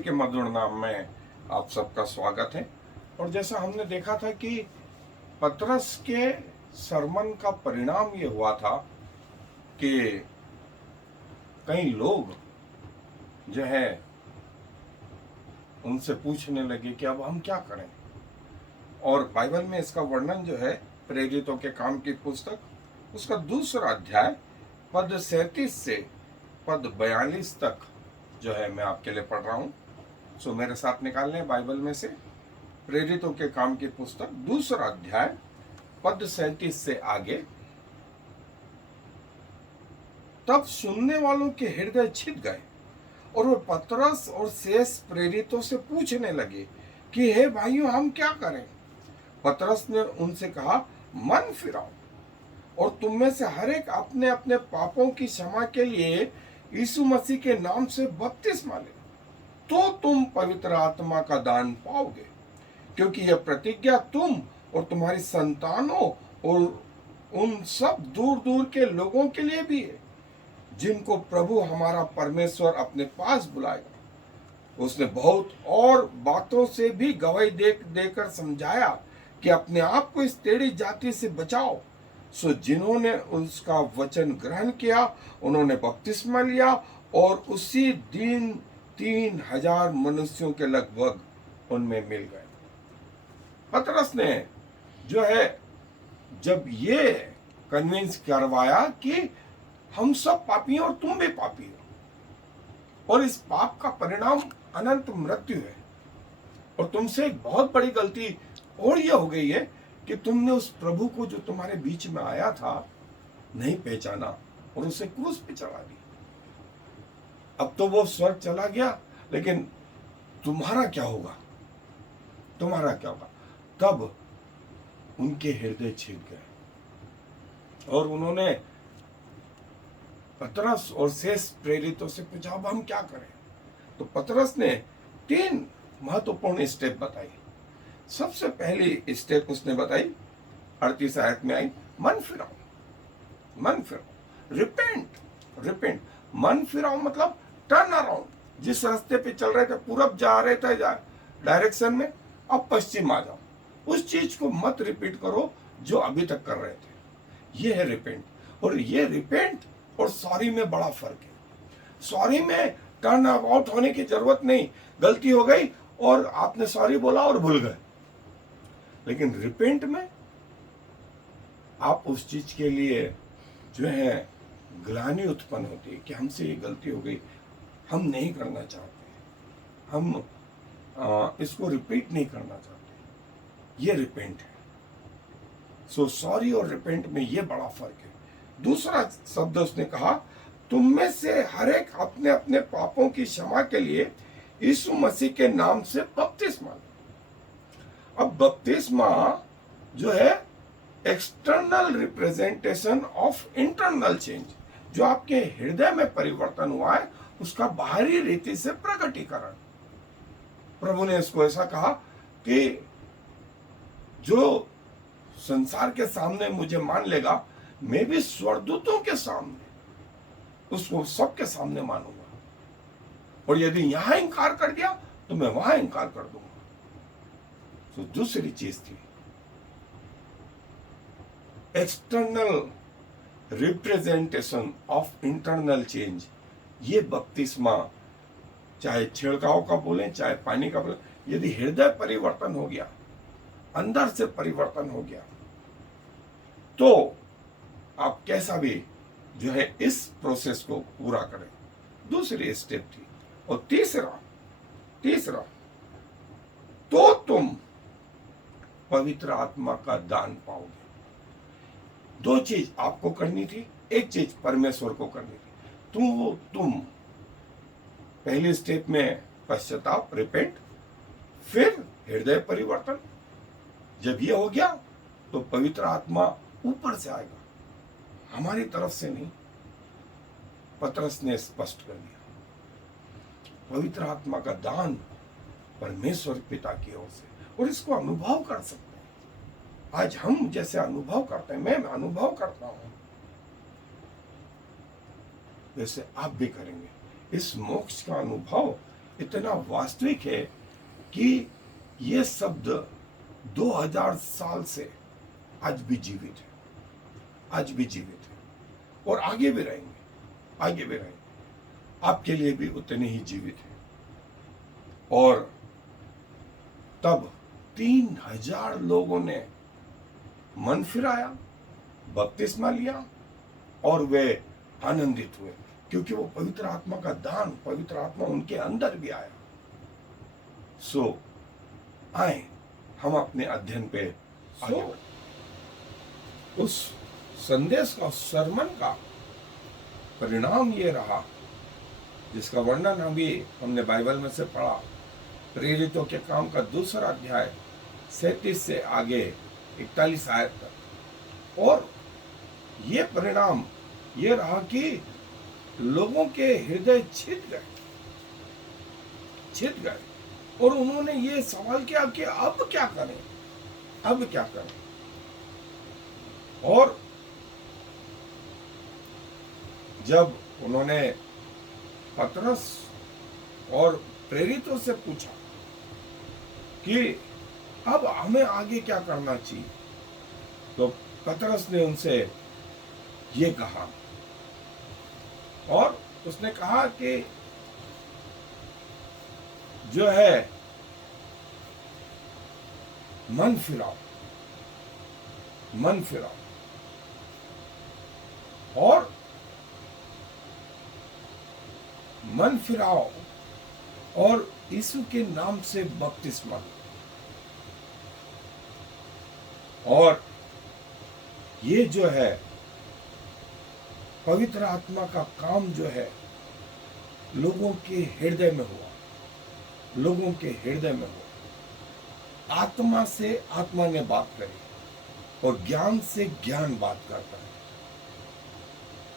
मसीह के मधुर नाम में आप सबका स्वागत है। और जैसा हमने देखा था कि पतरस के सरमन का परिणाम ये हुआ था कि कई लोग जो है उनसे पूछने लगे कि अब हम क्या करें। और बाइबल में इसका वर्णन जो है प्रेरितों के काम की पुस्तक उसका 2 अध्याय पद 37 से पद 42 तक जो है मैं आपके लिए पढ़ रहा हूँ। सो मेरे साथ निकाल लें बाइबल में से प्रेरितों के काम की पुस्तक 2 अध्याय पद 37 से आगे। तब सुनने वालों के हृदय छिद गए और वो पतरस और शेष प्रेरितों से पूछने लगे कि हे भाइयों हम क्या करें। पतरस ने उनसे कहा, मन फिराओ और तुम में से हर एक अपने अपने पापों की क्षमा के लिए यीशु मसीह के नाम से बपतिस्मा ले, तो तुम पवित्र आत्मा का दान पाओगे। क्योंकि यह प्रतिज्ञा तुम और तुम्हारी संतानों और उन सब दूर दूर के लोगों के लिए भी है जिनको प्रभु हमारा परमेश्वर अपने पास बुलाएगा। उसने बहुत और बातों से भी गवाही देकर समझाया कि अपने आप को इस टेढ़ी जाति से बचाओ। सो जिन्होंने उसका वचन ग्रहण किया उन्होंने बपतिस्मा लिया और उसी दिन 3000 मनुष्यों के लगभग उनमें मिल गए। पतरस ने जो है जब ये कन्विंस करवाया कि हम सब पापी हैं और तुम भी पापी हो और इस पाप का परिणाम अनंत मृत्यु है, और तुमसे एक बहुत बड़ी गलती और यह हो गई है कि तुमने उस प्रभु को जो तुम्हारे बीच में आया था नहीं पहचाना और उसे क्रूस पे चढ़ा दिया। अब तो वो स्वर्ग चला गया, लेकिन तुम्हारा क्या होगा, तुम्हारा क्या होगा। तब उनके हृदय छिद गए और उन्होंने पतरस और शेष प्रेरितों से पूछा, अब हम क्या करें। तो पतरस ने 3 महत्वपूर्ण स्टेप बताई। सबसे पहली स्टेप उसने बताई 38 आयत में आई, मन फिराओ, मन फिराओ, रिपेंट। मन फिराओ मतलब टर्न अराउंड। जिस रास्ते पे चल रहे थे, पूरब जा रहे थे डायरेक्शन में, अब पश्चिम आ जाओ। उस चीज को मत रिपीट करो जो अभी तक कर रहे थे। ये है रिपेंट। और ये रिपेंट और सॉरी में बड़ा फर्क है। सॉरी में टर्न अबाउट होने की जरूरत नहीं, गलती हो गई और आपने सॉरी बोला और भूल गए। लेकिन रिपेंट में आप उस चीज के लिए जो है ग्लानि उत्पन्न होती है कि हमसे ये गलती हो गई, हम नहीं करना चाहते, हम इसको रिपीट नहीं करना चाहते। ये रिपेंट है। सो सॉरी और रिपेंट में ये बड़ा फर्क है। दूसरा शब्द उसने कहा, तुम में से हर एक अपने अपने पापों की क्षमा के लिए यीशु मसीह के नाम से बपतिस्मा ले। अब बपतिस्मा जो है external representation of internal change, जो आपके हृदय में परिवर्तन हुआ है उसका बाहरी रीति से प्रकटीकरण। प्रभु ने इसको ऐसा कहा कि जो संसार के सामने मुझे मान लेगा, मैं भी स्वर्गदूतों के सामने उसको सबके सामने मानूंगा, और यदि यहां इंकार कर दिया तो मैं वहां इंकार कर दूंगा। तो दूसरी चीज थी external representation of internal change. ये बपतिस्मा चाहे छिड़काव का बोले चाहे पानी का बोले, यदि हृदय परिवर्तन हो गया, अंदर से परिवर्तन हो गया, तो आप कैसा भी जो है इस प्रोसेस को पूरा करें। दूसरी स्टेप थी। और तीसरा तो तुम पवित्र आत्मा का दान पाओगे। 2 चीज आपको करनी थी, एक चीज परमेश्वर को करनी थी। तुम पहली स्टेप में पश्चाताप, रिपेंट, फिर हृदय परिवर्तन। जब ये हो गया तो पवित्र आत्मा ऊपर से आएगा, हमारी तरफ से नहीं। पतरस ने स्पष्ट कर दिया, पवित्र आत्मा का दान परमेश्वर पिता की ओर से, और इसको अनुभव कर सकते हैं। आज हम जैसे अनुभव करते हैं, मैं अनुभव करता हूं, वैसे आप भी करेंगे। इस मोक्ष का अनुभव इतना वास्तविक है कि ये शब्द 2000 साल से आज भी जीवित है, आज भी जीवित है और आगे भी रहेंगे, आगे भी रहेंगे। आपके लिए भी उतने ही जीवित है। और तब 3000 लोगों ने मन फिराया, बपतिस्मा लिया और वे आनंदित हुए, क्योंकि वो पवित्र आत्मा का दान, पवित्र आत्मा उनके अंदर भी आया। सो आए हम अपने अध्ययन पे आगे बढ़ें। उस संदेश का, उस सरमन का परिणाम ये रहा, जिसका वर्णन हमने बाइबल में से पढ़ा, प्रेरितों के काम का 2 अध्याय 37 से आगे 41 आयत तक। और ये परिणाम ये रहा कि लोगों के हृदय छिद गए और उन्होंने ये सवाल किया कि अब क्या करें, अब क्या करें। और जब उन्होंने पतरस और प्रेरितों से पूछा कि अब हमें आगे क्या करना चाहिए, तो पतरस ने उनसे ये कहा, और उसने कहा कि जो है मन फिराओ, मन फिराओ और मन फिराओ और यीशु के नाम से बपतिस्मा लो। और ये जो है पवित्र आत्मा का काम जो है लोगों के हृदय में हुआ, लोगों के हृदय में हुआ। आत्मा से आत्मा ने बात करी और ज्ञान से ज्ञान बात करता है।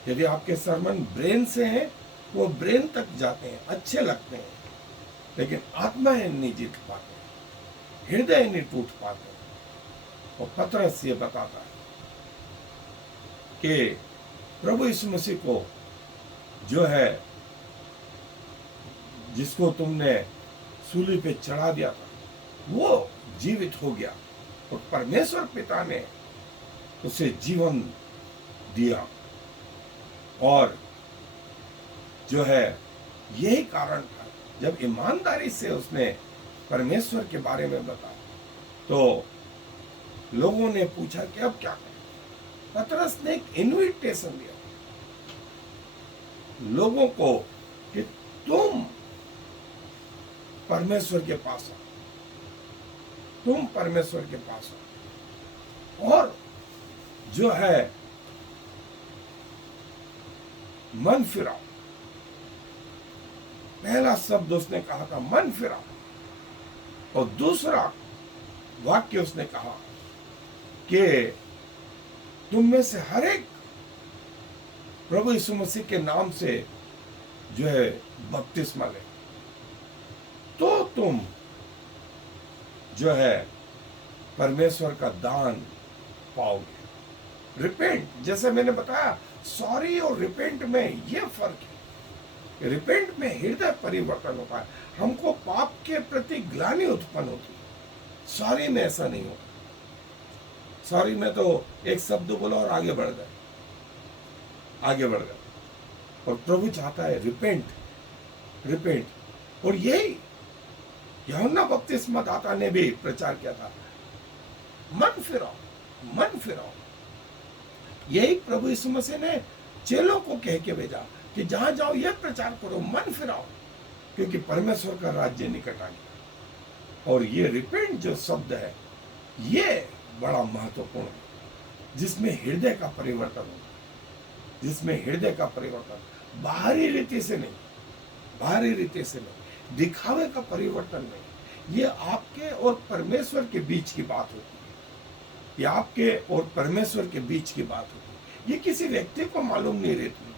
यदि आपके सरमन ब्रेन से हैं, वो ब्रेन तक जाते हैं, अच्छे लगते हैं, लेकिन आत्माएं नहीं जीत पाते, हृदय नहीं टूट पाते। और पतरस ये बताता है कि प्रभु यीशु मसीह को जो है, जिसको तुमने सूली पे चढ़ा दिया था, वो जीवित हो गया और परमेश्वर पिता ने उसे जीवन दिया। और जो है यही कारण था, जब ईमानदारी से उसने परमेश्वर के बारे में बताया तो लोगों ने पूछा कि अब क्या करें। पतरस ने एक इनविटेशन दिया लोगों को कि तुम परमेश्वर के पास आओ, तुम परमेश्वर के पास आओ और जो है मन फिराओ। पहला शब्द उसने कहा था मन फिराओ, और दूसरा वाक्य उसने कहा कि तुम में से हर एक प्रभु यीशु मसीह के नाम से जो है बपतिस्मा ले, तो तुम जो है परमेश्वर का दान पाओगे। रिपेंट, जैसे मैंने बताया, सॉरी और रिपेंट में ये फर्क है। रिपेंट में हृदय परिवर्तन होता है, हमको पाप के प्रति ग्लानि उत्पन्न होती है। सॉरी में ऐसा नहीं होता। सॉरी में तो एक शब्द बोला और आगे बढ़ गए, आगे बढ़ गए। और प्रभु चाहता है रिपेंट, रिपेंट। और यही यूहन्ना बपतिस्मा दाता ने भी प्रचार किया था, मन फिराओ, मन फिराओ। यही प्रभु यीशु मसीह ने चेलों को कह के भेजा कि जहां जाओ ये प्रचार करो, मन फिराओ, क्योंकि परमेश्वर का राज्य निकट आ गया। और ये रिपेंट जो शब्द है, ये बड़ा महत्वपूर्ण है, जिसमें हृदय का परिवर्तन होगा, जिसमें हृदय का परिवर्तन बाहरी रीति से नहीं, बाहरी रीति से नहीं, दिखावे का परिवर्तन नहीं। ये आपके और परमेश्वर के बीच की बात होती है, ये आपके और परमेश्वर के बीच की बात होती है। ये किसी व्यक्ति को मालूम नहीं रहती,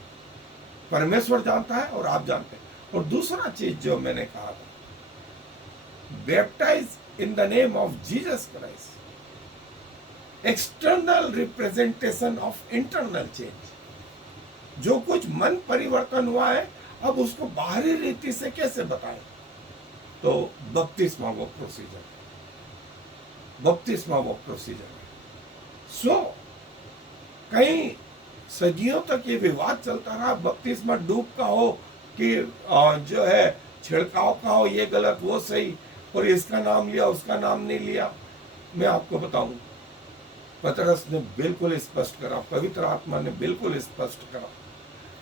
परमेश्वर जानता है और आप जानते हैं। और दूसरा चीज जो मैंने कहा था, baptise in the name of Jesus Christ, external representation of internal change. जो कुछ मन परिवर्तन हुआ है, अब उसको बाहरी रीति से कैसे बताएं, तो बपतिस्मा वो प्रोसीजर है, बपतिस्मा वो प्रोसीजर है। सो कई सदियों तक ये विवाद चलता रहा, बपतिस्मा डूब का हो कि जो है छिड़काव का हो, ये गलत वो सही, और इसका नाम लिया उसका नाम नहीं लिया। मैं आपको बताऊं, पतरस ने बिल्कुल स्पष्ट करा, पवित्र आत्मा ने बिल्कुल स्पष्ट करा,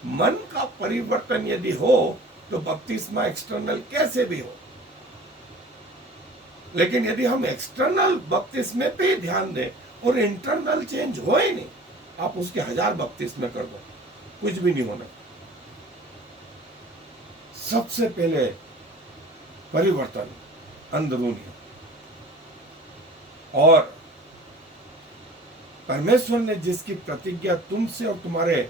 मन का परिवर्तन यदि हो तो बपतिस्मा एक्सटर्नल कैसे भी हो, लेकिन यदि हम एक्सटर्नल बपतिस्मे पे ध्यान दें और इंटरनल चेंज हो ही नहीं, आप उसके 1000 बपतिस्मे कर दो, कुछ भी नहीं होना। सबसे पहले परिवर्तन अंदरूनी है, और परमेश्वर ने जिसकी प्रतिज्ञा तुमसे और तुम्हारे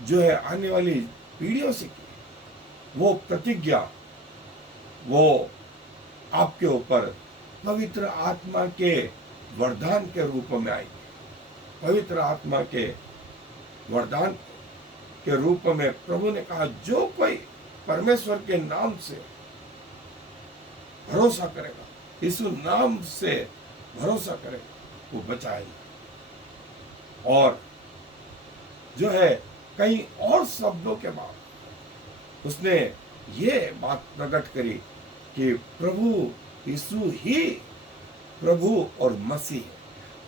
जो है आने वाली पीढ़ियों से की, वो प्रतिज्ञा वो आपके ऊपर पवित्र आत्मा के वरदान के रूप में आई। पवित्र आत्मा के वरदान के रूप में प्रभु ने कहा, जो कोई परमेश्वर के नाम से भरोसा करेगा, यीशु नाम से भरोसा करेगा, वो बचाएगा। और जो है कई और शब्दों के बाद उसने ये बात प्रकट करी कि प्रभु यीशु ही प्रभु और मसीह है,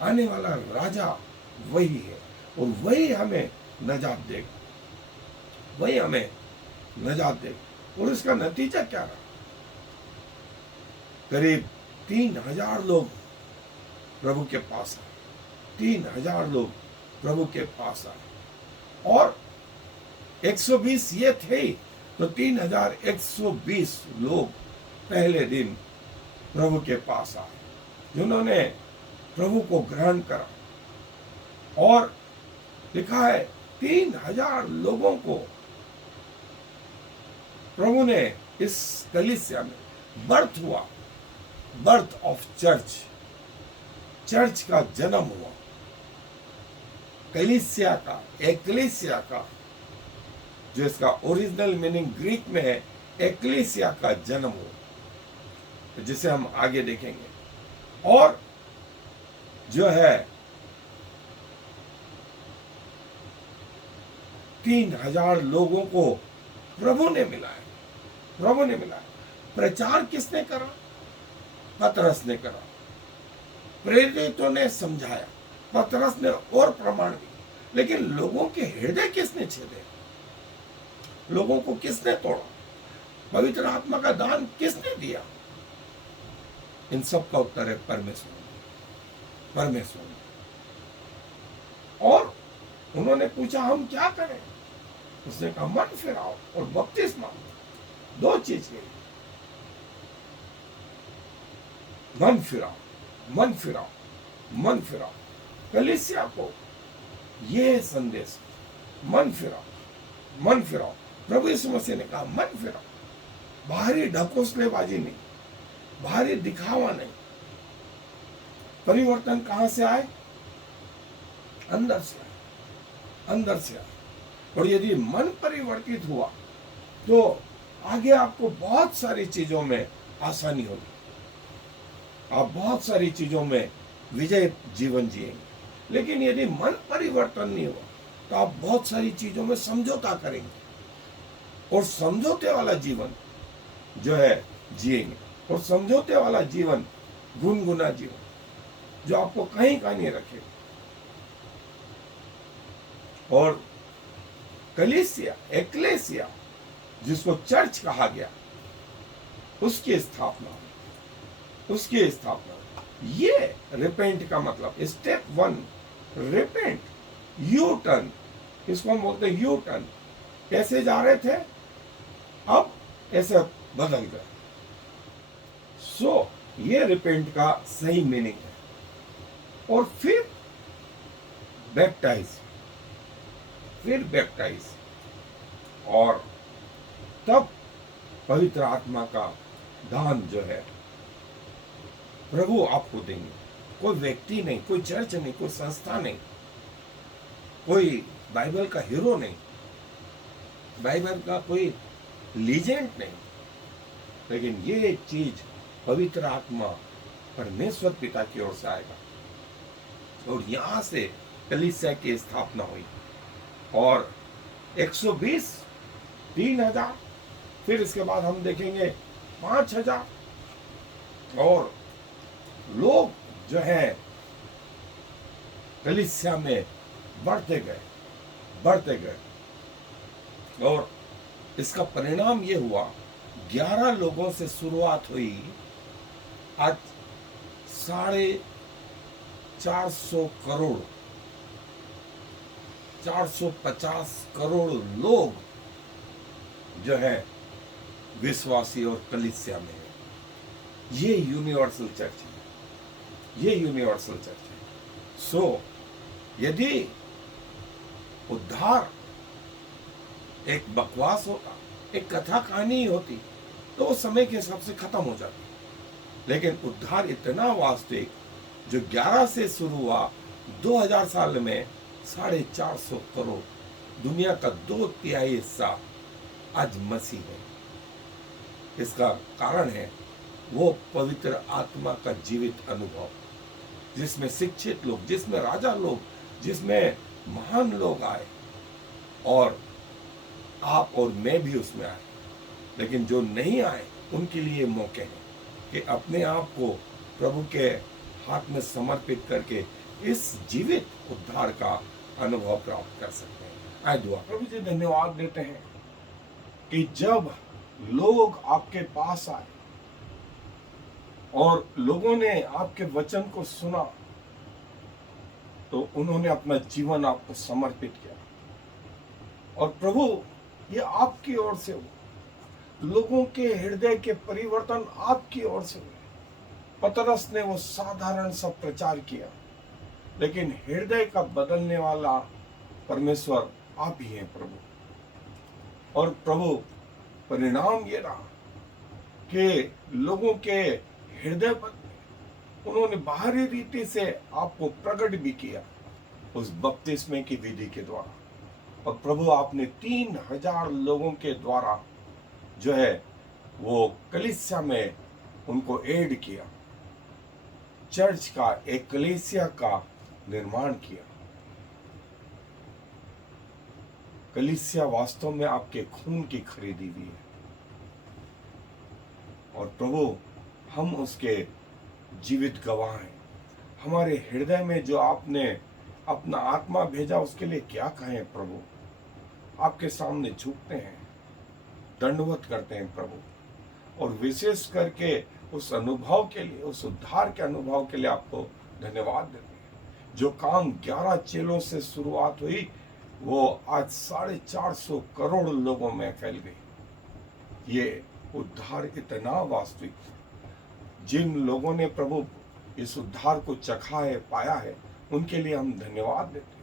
आने वाला राजा वही है, और वही हमें नजात देगा, वही हमें नजात देगा। और इसका नतीजा क्या रहा? करीब 3000 लोग प्रभु के पास आए, 3000 लोग प्रभु के पास आए, और 120 ये थे, तो 3120 लोग पहले दिन प्रभु के पास आए, जिन्होंने प्रभु को ग्रहण करा। और लिखा है 3000 लोगों को प्रभु ने इस कलीसिया में बर्थ हुआ, बर्थ ऑफ चर्च, चर्च का जन्म हुआ, कलीसिया का, एक्लेसिया का, जो इसका ओरिजिनल मीनिंग ग्रीक में है, एक्लेसिया का जन्म हुआ, जिसे हम आगे देखेंगे। और जो है 3000 लोगों को प्रभु ने मिलाया, प्रभु ने मिलाया। प्रचार किसने करा? पतरस ने करा। प्रेरितों ने समझाया, पतरस ने और प्रमाण दिए, लेकिन लोगों के हृदय किसने छेदे? लोगों को किसने तोड़ा? पवित्र आत्मा का दान किसने दिया? इन सब का उत्तर है परमेश्वर, परमेश्वर। और उन्होंने पूछा हम क्या करें? उसने कहा मन फिराओ और बपतिस्मा। दो चीज है, मन फिराओ, मन फिराओ, मन फिराओ। कलीसिया को ये संदेश, मन फिराओ, मन फिराओ। प्रभु यीशु मसीह ने कहा मन फिराओ, बाहरी ढकोसलेबाजी नहीं, बाहरी दिखावा नहीं। परिवर्तन कहां से आए? अंदर से आए, अंदर से आए। और यदि मन परिवर्तित हुआ तो आगे आपको बहुत सारी चीजों में आसानी होगी, आप बहुत सारी चीजों में विजय जीवन जिएंगे। लेकिन यदि मन परिवर्तन नहीं हुआ तो आप बहुत सारी चीजों में समझौता करेंगे, और समझौते वाला जीवन जो है जिएंगे। और समझौते वाला जीवन गुनगुना जीवन, जो आपको कहीं का नहीं रखेगा। और कलीसिया, एक्लेसिया, जिसको चर्च कहा गया, उसकी स्थापना, उसकी स्थापना। ये रिपेंट का मतलब, स्टेप 1 रिपेंट, यू टर्न, इसको हम बोलते हैं यू टर्न। कैसे जा रहे थे, अब ऐसे बदल गए। सो ये रिपेंट का सही मीनिंग है। और फिर बैप्टाइज, फिर बैप्टाइज, और तब पवित्र आत्मा का दान जो है प्रभु आपको देंगे। कोई व्यक्ति नहीं, कोई चर्च नहीं, कोई संस्था नहीं, कोई बाइबल का हीरो नहीं, बाइबल का कोई लीजेंड नहीं, लेकिन ये चीज पवित्र आत्मा परमेश्वर पिता की ओर से आएगा और यहां से कलीसिया की स्थापना हुई और 120, 3000, फिर इसके बाद हम देखेंगे 5000 और लोग जो है कलीसिया में बढ़ते गए और इसका परिणाम ये हुआ 11 लोगों से शुरुआत हुई, आज 450 करोड़ 450 करोड़ लोग जो है विश्वासी और कलीसिया में है। ये यूनिवर्सल चर्च है, ये यूनिवर्सल चर्च है। सो यदि उद्धार एक बकवास होता, एक कथा कहानी ही होती, तो वो समय के हिसाब से खत्म हो जाती, लेकिन उद्धार इतना वास्तविक जो 11 से शुरू हुआ, 2000 साल में 450 करोड़, दुनिया का 2/3 हिस्सा आज मसीह है। इसका कारण है वो पवित्र आत्मा का जीवित अनुभव, जिसमें शिक्षित लोग, जिसमें राजा लोग, जिसमें महान लोग आए और आप और मैं भी उसमें आए। लेकिन जो नहीं आए उनके लिए मौके हैं कि अपने आप को प्रभु के हाथ में समर्पित करके इस जीवित उद्धार का अनुभव प्राप्त कर सकते हैं। आए दुआ। प्रभु जी धन्यवाद देते हैं कि जब लोग आपके पास आए और लोगों ने आपके वचन को सुना तो उन्होंने अपना जीवन आपको समर्पित किया और प्रभु ये आपकी ओर से हुआ, लोगों के हृदय के परिवर्तन आपकी ओर से हुए। पतरस ने वो साधारण सा प्रचार किया, लेकिन हृदय का बदलने वाला परमेश्वर आप ही हैं प्रभु। और प्रभु परिणाम ये रहा कि लोगों के हृदय बदले, उन्होंने बाहरी रीति से आपको प्रकट भी किया उस बपतिस्मे की विधि के द्वारा। और प्रभु आपने 3000 लोगों के द्वारा जो है वो कलीसिया में उनको ऐड किया, चर्च का, एक कलीसिया का निर्माण किया। कलीसिया वास्तव में आपके खून की खरीदी हुई है और प्रभु हम उसके जीवित गवाह हैं। हमारे हृदय में जो आपने अपना आत्मा भेजा उसके लिए क्या कहें प्रभु। आपके सामने झुकते हैं, दंडवत करते हैं प्रभु, और विशेष करके उस अनुभव के लिए, उस उद्धार के अनुभव के लिए आपको धन्यवाद देते हैं। जो काम 11 चेलों से शुरुआत हुई वो आज 450 करोड़ लोगों में फैल गई। ये उद्धार इतना वास्तविक, जिन लोगों ने प्रभु इस उद्धार को चखा है, पाया है, उनके लिए हम धन्यवाद देते हैं।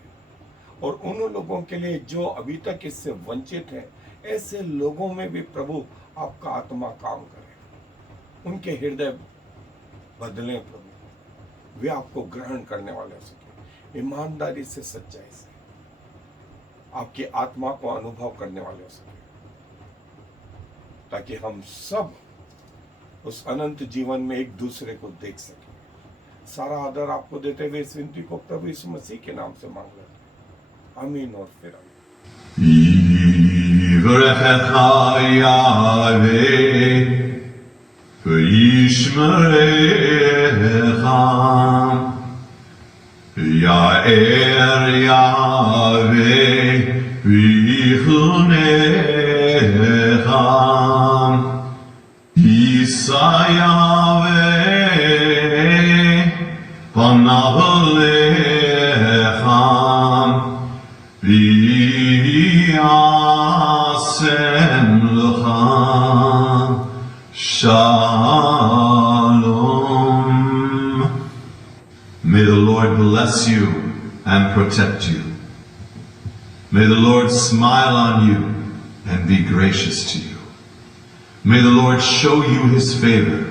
और उन लोगों के लिए जो अभी तक इससे वंचित हैं, ऐसे लोगों में भी प्रभु आपका आत्मा काम करे, उनके हृदय बदलें प्रभु, वे आपको ग्रहण करने वाले हो सके, ईमानदारी से, सच्चाई से आपकी आत्मा को अनुभव करने वाले हो सके, ताकि हम सब उस अनंत जीवन में एक दूसरे को देख सके। सारा आदर आपको देते हुए इस विनती को प्रभु यीशु मसीह के नाम से मांग लेते हैं, आमीन और फिर आमीन। Shalom. May the Lord bless you and protect you. May the Lord smile on you and be gracious to you. May the Lord show you his favor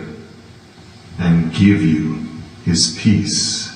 and give you his peace.